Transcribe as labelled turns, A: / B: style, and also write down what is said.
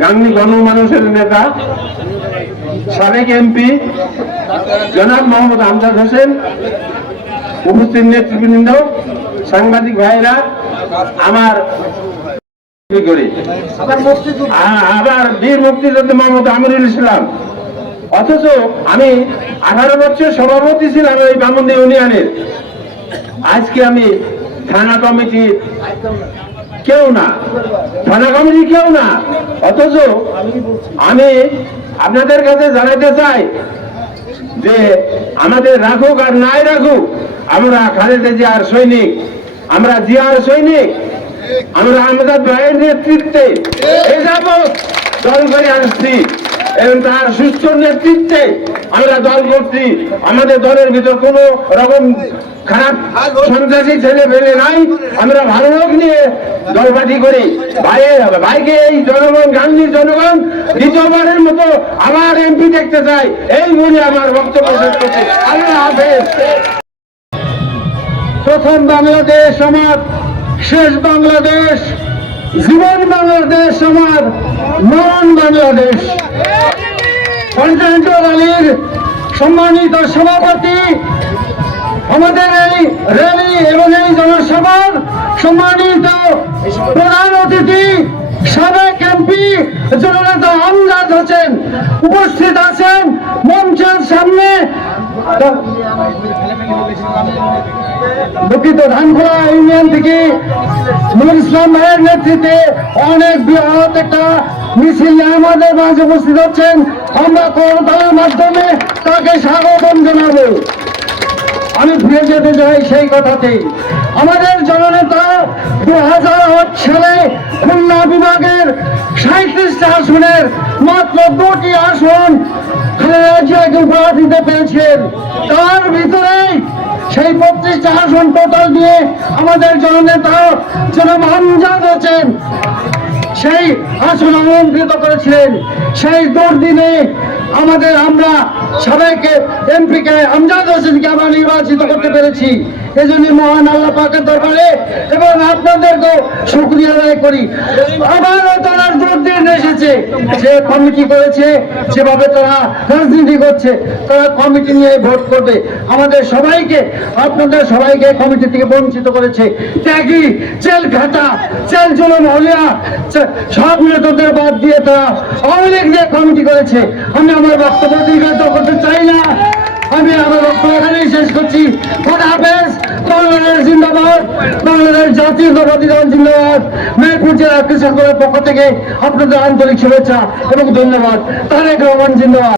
A: গান্ধী গণমানুষের নেতা, সাবেক এমপি জনাব মোহাম্মদ আমজাদ হোসেন, উপস্থিত নেতৃবৃন্দ, সাংবাদিক ভাইরা, আমার আবার বীর মুক্তিযোদ্ধা মোহাম্মদ আমিরুল ইসলাম। অথচ আমি আঠারো বছর সভাপতি ছিলাম এই বামন্দি ইউনিয়নের। আজকে আমি থানা কমিটির কেউ না। থানা কমিটি কেউ না। অথচ আমি আপনাদের কাছে জানাতে চাই যে আমাদের রাখুক আর নাই রাখুক, আমরা খালেদা জিয়ার সৈনিক, আমরা জিয়ার সৈনিক, আমরা আমাদের ভাইয়ের নেতৃত্বে এই যাব দল করে আসছি। এবং তার সুস্থ নেতৃত্বে আমরা দল করছি। আমাদের দলের ভিতর কোনো রকম খারাপ সন্ত্রাসী ছেলে ফেলে নাই। আমরা ভালো লোক নিয়ে দলপাটি করি। ভাইয়ের ভাইকে এই জনগণ গান্ধীর জনগণ দ্বিতীয়বারের মতো আবার এমপি দেখতে চাই এই বলে আমার বক্তব্য শেষ
B: প্রথম বাংলাদেশ আমার শেষ বাংলাদেশ, জীবন বাংলাদেশ আমার মরণ বাংলাদেশ। কন্টিনেন্টাল আলীর সম্মানিত সভাপতি, আমাদের এই র্যালি এবং এই জনসভার সম্মানিত প্রধান অতিথি, সাবেক এমপি, জননেতা আমজাদ হোসেন উপস্থিত আছেন, মঞ্চের সামনে। দুঃখিত, ধানখোলা ইউনিয়ন থেকে নুর ইসলাম ভাইয়ের নেতৃত্বে অনেক বৃহৎ একটা মিছিল আমাদের মাঝে উপস্থিত হচ্ছেন। আমরা করতালের মাধ্যমে তাকে স্বাগতম জানাব। আমি ফিরে যেতে চাই সেই কথাতেই। আমাদের জননেতা দু হাজার আট সালে খুলনা বিভাগের সাঁত্রিশটা আসনের মাত্র দুটি আসন খালেদা তার ভিতরেই সেই পঁচিশটা আসন টোটাল দিয়ে আমাদের জননেতা জনাব আমজাদ হোসেন সেই আসন অলঙ্কৃত করেছেন সেই দুর্দিনে আমাদের আমরা সবাইকে এমপিকে আমজাদ হোসেনকে আমরা নির্বাচিত করতে পেরেছি। এজন্য মহান আল্লাহ পাকের দরবারে এবং আপনাদেরকেও শুক্রিয়া আদায় করি। আবারও তারা দুর্দিন এসেছে যে কমিটি করেছে, যেভাবে তারা রাজনীতি করছে, তারা কমিটি নিয়ে ভোট করবে। আমাদের সবাইকে, আপনাদের সবাইকে কমিটি থেকে বঞ্চিত করেছে। ত্যাগী, জেল খাটা, জেল জুলুম, হলিয়া সব নেতাদের বাদ দিয়ে তারা আওয়ামী লীগ দিয়ে কমিটি করেছে। আমি আমার বক্তব্য দীর্ঘায়িত করতে চাই না। আমি আমার বক্তব্য এখানেই শেষ করছি। খোদা বাংলাদেশ জাতীয় দল জিন্দাবাদ। মেরপুর জেলা কৃষক দলের পক্ষ থেকে আপনাদের আন্তরিক শুভেচ্ছা এবং ধন্যবাদ। তারেক রহমান জিন্দাবাদ।